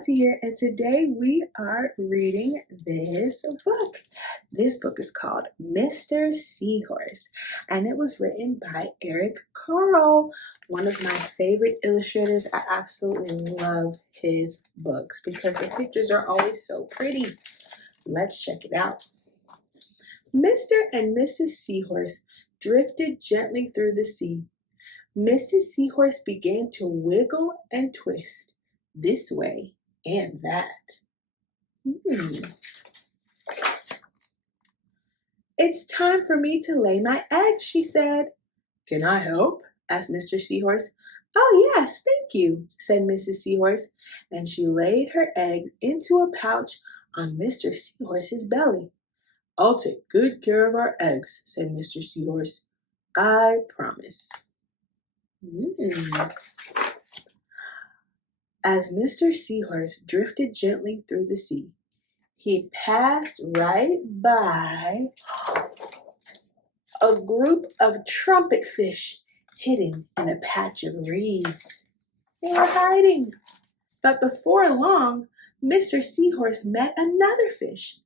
Auntie here, and today we are reading this book. This book is called Mister Seahorse, and it was written by Eric Carle, one of my favorite illustrators. I absolutely love his books because the pictures are always so pretty. Let's check it out. Mr. and Mrs. Seahorse drifted gently through the sea. Mrs. Seahorse began to wiggle and twist this way and that. It's time for me to lay my eggs, she said. Can I help? Asked Mr. Seahorse. Oh, yes, thank you, said Mrs. Seahorse, and she laid her eggs into a pouch on Mr. Seahorse's belly. I'll take good care of our eggs, said Mr. Seahorse. I promise. As Mr. Seahorse drifted gently through the sea, he passed right by a group of trumpet fish hidden in a patch of reeds. They were hiding. But before long, Mr. Seahorse met another fish.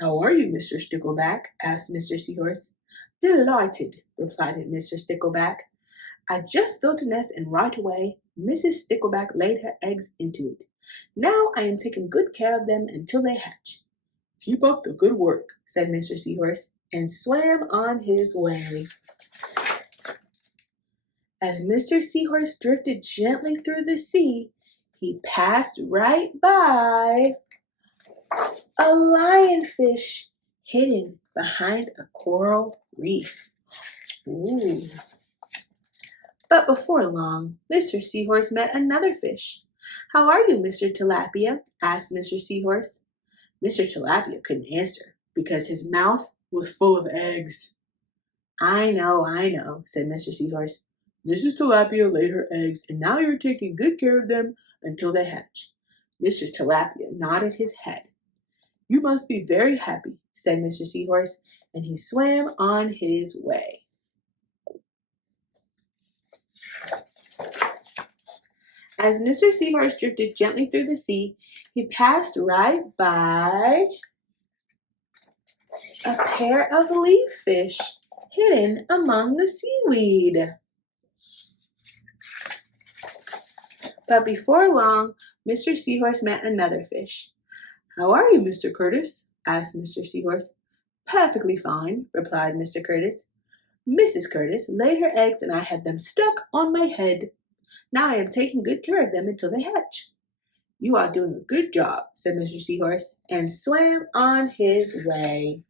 How are you, Mr. Stickleback? Asked Mr. Seahorse. Delighted, replied Mr. Stickleback. I just built a nest and right away Mrs. Stickleback laid her eggs into it. Now I am taking good care of them until they hatch. Keep up the good work, said Mr. Seahorse, and swam on his way. As Mr. Seahorse drifted gently through the sea, he passed right by a lionfish hidden behind a coral reef. Ooh. But before long, Mr. Seahorse met another fish. How are you, Mr. Tilapia? Asked Mr. Seahorse. Mr. Tilapia couldn't answer because his mouth was full of eggs. I know, said Mr. Seahorse. Mrs. Tilapia laid her eggs, and now you're taking good care of them until they hatch. Mr. Tilapia nodded his head. You must be very happy, said Mr. Seahorse, and he swam on his way. As Mr. Seahorse drifted gently through the sea, he passed right by a pair of leaf fish hidden among the seaweed. But before long, Mr. Seahorse met another fish. How are you, Mr. Curtis? Asked Mr. Seahorse. Perfectly fine, replied Mr. Curtis. Mrs. Curtis laid her eggs and I had them stuck on my head. Now I am taking good care of them until they hatch. You are doing a good job, said Mr. Seahorse, and swam on his way.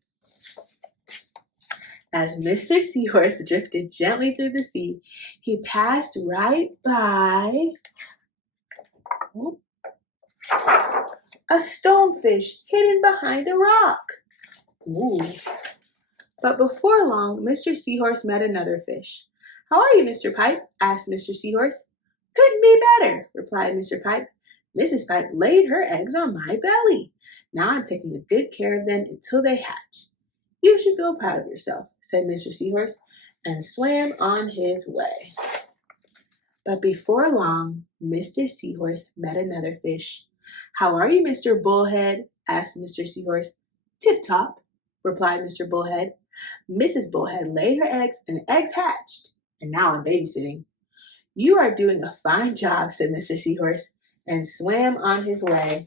As Mr. Seahorse drifted gently through the sea, he passed right by a stonefish hidden behind a rock. Ooh. But before long, Mr. Seahorse met another fish. How are you, Mr. Pipe? Asked Mr. Seahorse. Couldn't be better, replied Mr. Pipe. Mrs. Pipe laid her eggs on my belly. Now I'm taking a good care of them until they hatch. You should feel proud of yourself, said Mr. Seahorse, and swam on his way. But before long, Mr. Seahorse met another fish. How are you, Mr. Bullhead? Asked Mr. Seahorse. Tip-top, replied Mr. Bullhead. Mrs. Bullhead laid her eggs and the eggs hatched, and now I'm babysitting. You are doing a fine job, said Mr. Seahorse, and swam on his way.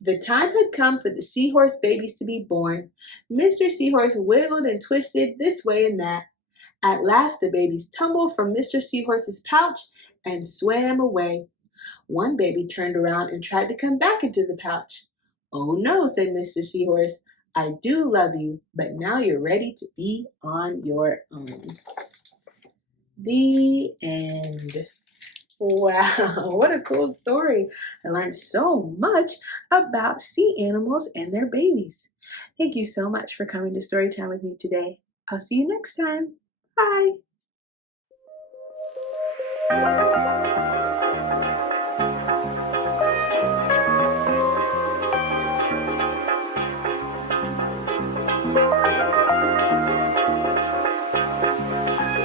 The time had come for the seahorse babies to be born. Mr. Seahorse wiggled and twisted this way and that. At last the babies tumbled from Mr. Seahorse's pouch and swam away. One baby turned around and tried to come back into the pouch. Oh no, said Mr. Seahorse. I do love you, but now you're ready to be on your own. The end. Wow, what a cool story. I learned so much about sea animals and their babies. Thank you so much for coming to Storytime with me today. I'll see you next time. Bye.